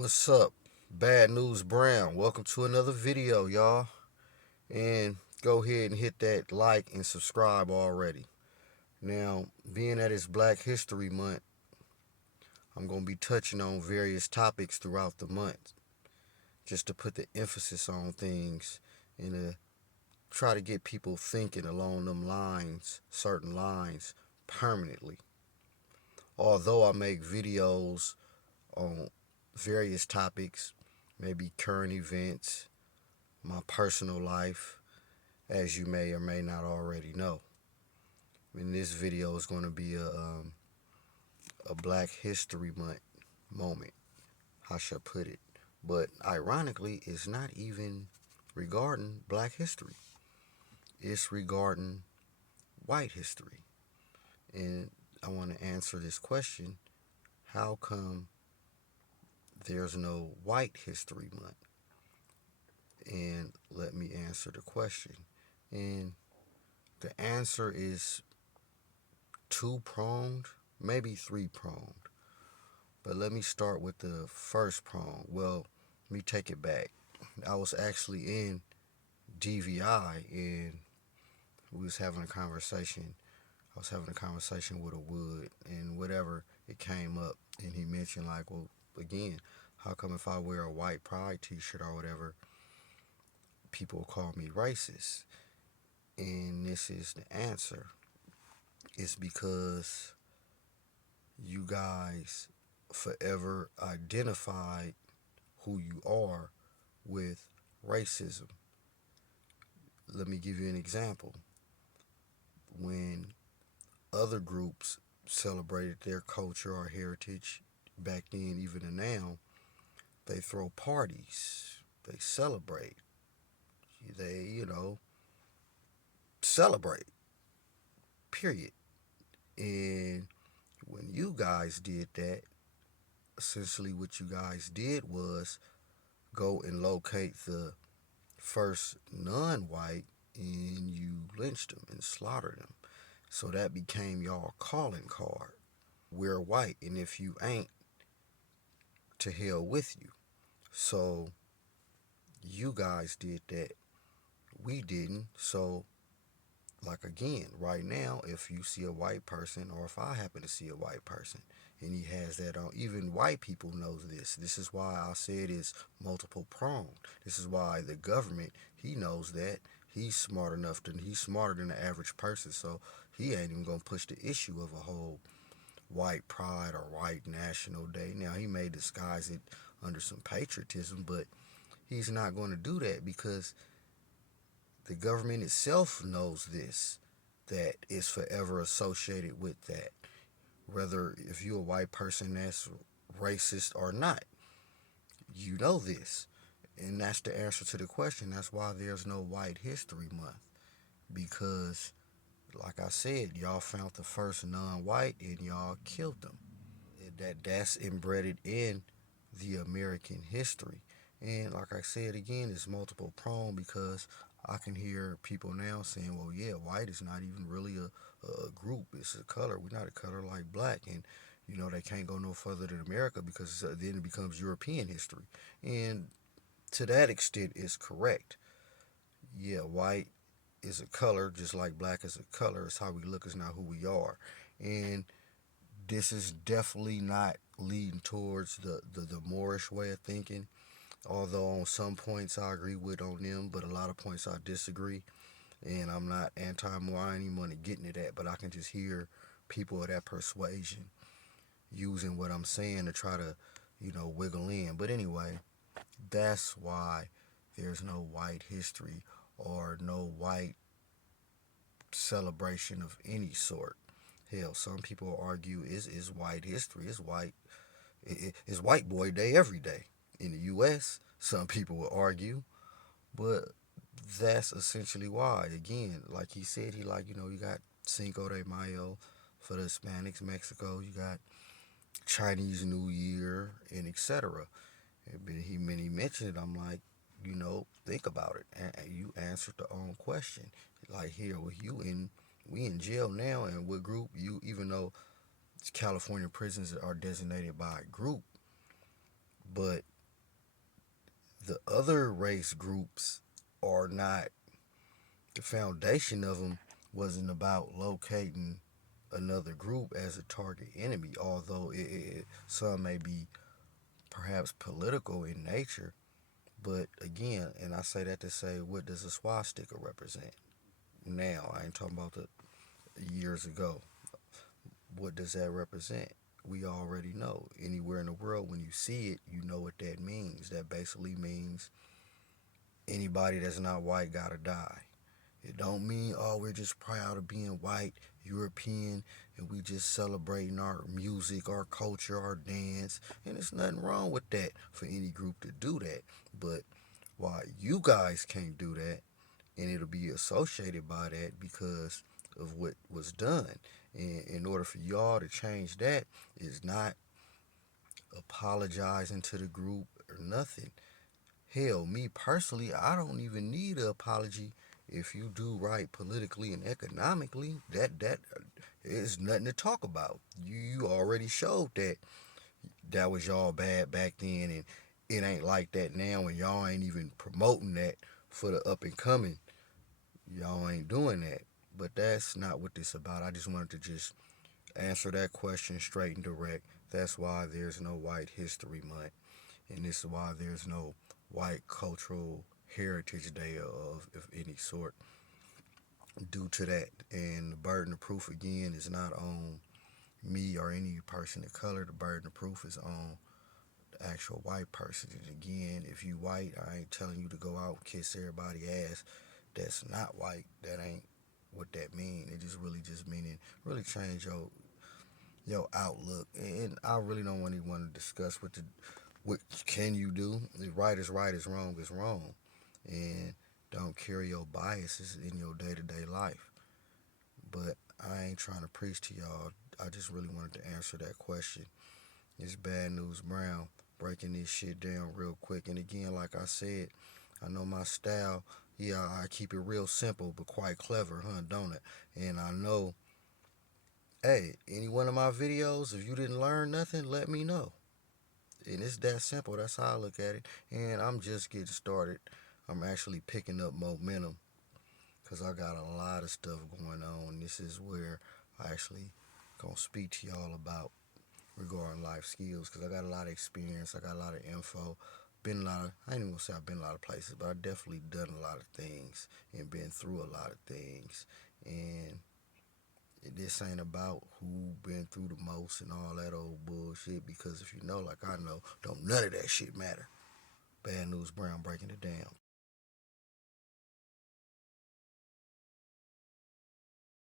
What's up? BadNewsBrown. Welcome to another video, y'all. And go ahead and hit that like and subscribe already. Now, being that it's Black History Month, I'm going to be touching on various topics throughout the month just to put the emphasis on things and to try to get people thinking along them lines, certain lines, permanently. Although I make videos on various topics, maybe current events, my personal life, as you may or may not already know. And this video is going to be a Black History Month moment. How should I put it? But ironically, it's not even regarding Black history. It's regarding white history. And I want to answer this question: how come there's no White History Month? And let me answer the question. And the answer is two-pronged, maybe three-pronged. But let me start with the first prong. Well, let me take it back. I was actually in DVI and we was having a conversation. I was having a conversation with a Wood and whatever it came up, and he mentioned like, well, again, how come if I wear a white pride T-shirt or whatever, people call me racist? And this is the answer. It's because you guys forever identified who you are with racism. Let me give you an example. When other groups celebrated their culture or heritage back then, even now, they throw parties, they celebrate, they celebrate, period. And when you guys did that, essentially what you guys did was go and locate the first non-white and you lynched them and slaughtered them. So that became y'all calling card. We're white, and if you ain't, to hell with you. So you guys did that. We didn't. So, like again, right now, if you see a white person, or if I happen to see a white person, and he has that on, even white people knows this. This is why I said it's multiple pronged. This is why the government, he knows that. He's smarter than the average person, so he ain't even gonna push the issue of a whole white pride or white national day. Now he may disguise it under some patriotism, but he's not going to do that because the government itself knows this, that it's forever associated with that. Whether if you're a white person that's racist or not, you know this. And that's the answer to the question. That's why there's no White History Month. Because, like I said, y'all found the first non-white and y'all killed them. That's embedded in the American history. And like I said again, it's multiple prong because I can hear people now saying, well, yeah, white is not even really a group. It's a color. We're not a color like black. And, they can't go no further than America because then it becomes European history. And to that extent, it's correct. Yeah, white is a color just like black is a color. It's how we look, it's not who we are. And this is definitely not leading towards the Moorish way of thinking. Although on some points I agree with on them, but a lot of points I disagree. And I'm not anti-Moor. I ain't even want to get into that, but I can just hear people of that persuasion using what I'm saying to try to, wiggle in. But anyway, that's why there's no white history or no white celebration of any sort. Hell, some people argue is white history. It's white boy day every day. In the U.S., some people will argue, but that's essentially why. Again, like he said, you got Cinco de Mayo for the Hispanics, Mexico. You got Chinese New Year and etc. When he mentioned it, I'm like, think about it. And you answered the own question. Like here, with we in jail now, and what group you? Even though California prisons are designated by a group, but the other race groups are not, the foundation of them wasn't about locating another group as a target enemy, although some may be perhaps political in nature. But again, and I say that to say, what does a swastika represent? Now, I ain't talking about the years ago. What does that represent? We already know. Anywhere in the world, when you see it, you know what that means. That basically means anybody that's not white gotta die. It don't mean, oh, we're just proud of being white, European, and we just celebrating our music, our culture, our dance. And there's nothing wrong with that for any group to do that. But why you guys can't do that, and it'll be associated by that because of what was done. And in order for y'all to change that, is not apologizing to the group or nothing. Hell, me personally, I don't even need an apology if you do right politically and economically. That is nothing to talk about. You already showed that that was y'all bad back then, and it ain't like that now, and y'all ain't even promoting that for the up and coming. Y'all ain't doing that. But that's not what this about. I just wanted to just answer that question straight and direct. That's why there's no White History Month, and this is why there's no White Cultural Heritage Day of any sort due to that. And the burden of proof again is not on me or any person of color. The burden of proof is on the actual white person. And again, if you white, I ain't telling you to go out and kiss everybody ass that's not white. That ain't what that mean. It just really just meaning really change your outlook. And I really don't want anyone to discuss what can you do. If right is right, is wrong is wrong, and don't carry your biases in your day to day life. But I ain't trying to preach to y'all. I just really wanted to answer that question. It's Bad News Brown breaking this shit down real quick. And again, like I said, I know my style. Yeah, I keep it real simple, but quite clever, huh? Don't it? And I know, hey, any one of my videos, if you didn't learn nothing, let me know. And it's that simple. That's how I look at it. And I'm just getting started. I'm actually picking up momentum because I got a lot of stuff going on. This is where I actually gonna speak to y'all about regarding life skills because I got a lot of experience. I got a lot of info. Been a lot of, I ain't even gonna say I've been a lot of places, but I definitely done a lot of things and been through a lot of things. And this ain't about who been through the most and all that old bullshit because if you know like I know, don't none of that shit matter. Bad News Brown breaking it down.